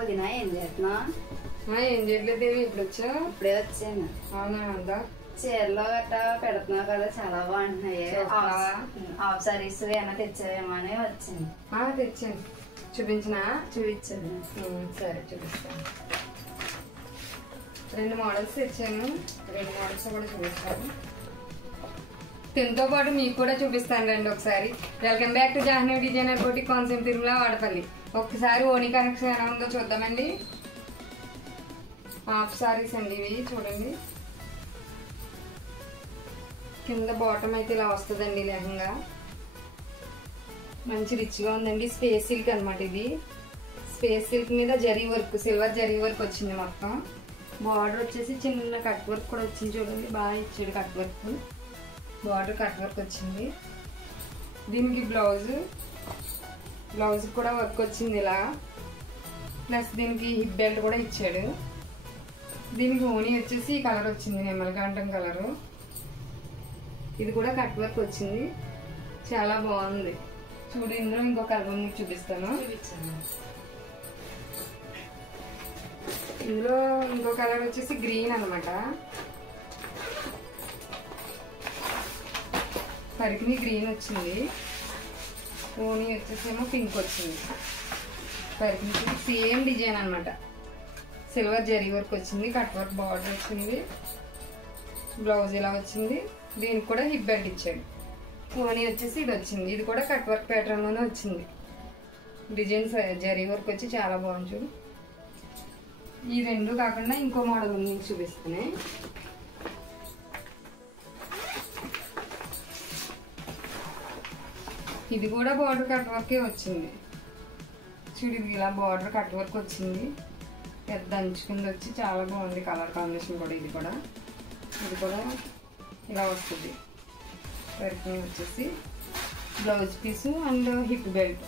వదినా ఏం చేస్తున్నావు? ఏం చేయట్లేదు దేవి, ఇప్పుడు వచ్చా? ఇప్పుడే వచ్చాను. అవునా? అందా చీరలో గట్టా పెడుతున్నావు కదా, చాలా బాగుంటున్నాయి. హాఫ్ సారీస్ ఏమైనా తెచ్చావేమో అని వచ్చాను. తెచ్చాను. చూపించినా? చూపించాను. సరే చూపిస్తాను. 2 మోడల్స్ తెచ్చాను. 2 మోడల్స్ కూడా చూపిస్తాను. దీంతో పాటు మీకు కూడా చూపిస్తాను రండి ఒకసారి. Welcome back to Jahnavi designer boutique, Konaseema Tirumala, Vadapalli. ఒకసారి ఓనీ కనెక్షన్ ఎలా ఉందో చూద్దామండి. హాఫ్ సారీస్ అండి ఇవి, చూడండి. కింద బాటమ్ అయితే ఇలా వస్తుందండి. లెహంగా మంచి రిచ్గా ఉందండి. స్పేస్ సిల్క్ అనమాట ఇది. స్పేస్ సిల్క్ మీద zari work, silver zari work వచ్చింది మొత్తం. బార్డర్ వచ్చేసి చిన్న కట్ వర్క్ కూడా వచ్చింది, చూడండి. బాగా ఇచ్చాడు cut work. Border cut work వచ్చింది. దీనికి బ్లౌజ్ కూడా వర్క్ వచ్చింది ఇలా. ప్లస్ దీనికి హిప్ బెల్ట్ కూడా ఇచ్చాడు. దీనికి ఓనీ వచ్చేసి ఈ కలర్ వచ్చింది, నెమలకాండం కలరు. ఇది కూడా కట్ వర్క్ వచ్చింది, చాలా బాగుంది. చూడు, ఇందులో ఇంకో కలర్ మీకు చూపిస్తాను. ఇందులో ఇంకో కలర్ వచ్చేసి గ్రీన్ అనమాట. పరికిని గ్రీన్ వచ్చింది. ఓనీ వచ్చేసేమో పింక్ వచ్చింది. పరికిని సేమ్ డిజైన్ అనమాట. సిల్వర్ జరీ వర్క్ వచ్చింది, కట్ వర్క్ బార్డర్ వచ్చింది, బ్లౌజ్ ఇలా వచ్చింది. దీనికి కూడా హిప్ బెల్ట్ ఇచ్చాడు. ఓనీ వచ్చేసి ఇది వచ్చింది. ఇది కూడా కట్ వర్క్ ప్యాటర్న్ లోనే వచ్చింది. డిజైన్ జరీ వర్క్ వచ్చి చాలా బాగుంది చూడు. ఈ 2 కాకుండా ఇంకో మోడల్ ఉంది, మీకు చూపిస్తానే. ఇది కూడా బార్డర్ కట్ వర్కే వచ్చింది చూడు. ఇది ఇలా బార్డర్ కట్ వర్క్ వచ్చింది, పెద్ద అంచుకుంది వచ్చి చాలా బాగుంది. కలర్ కాంబినేషన్ కూడా ఇది కూడా ఇలా వస్తుంది. వర్కింగ్ వచ్చేసి blouse piece and hip belt.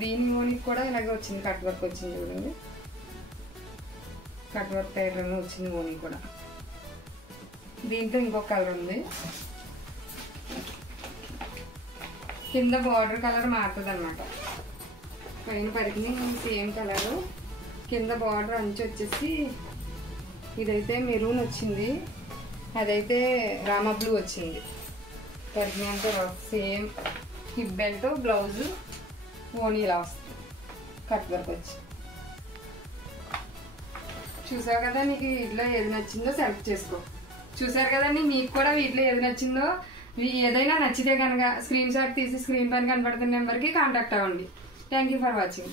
దీని ఓనికి కూడా ఇలాగే వచ్చింది, కట్ వర్క్ వచ్చింది చూడండి. కట్ వర్క్ ప్యాటర్న్ వచ్చింది ఓని కూడా. దీంట్లో ఇంకొక కలర్ ఉంది. కింద బార్డర్ కలర్ మారుతుంది అనమాట. పైన పరికిని సేమ్ కలరు, కింద బార్డర్ అంచు వచ్చేసి ఇదైతే మెరూన్ వచ్చింది, అదైతే రామా బ్లూ వచ్చింది. పరికిని అంతా సేమ్. హిప్ బెల్ట్, బ్లౌజ్, ఓనీ ఇలా వస్తుంది, కట్ వర్క్ వచ్చి. చూసావు కదా, నీకు వీటిలో ఏది నచ్చిందో సెలెక్ట్ చేసుకో. చూసారు కదండి, మీకు కూడా వీటిలో ఏది నచ్చిందో, ఏదైనా నచ్చితే కనుక స్క్రీన్ షాట్ తీసి స్క్రీన్ పైన కనపడుతున్న నెంబర్కి కాంటాక్ట్ అవ్వండి. Thank you for watching.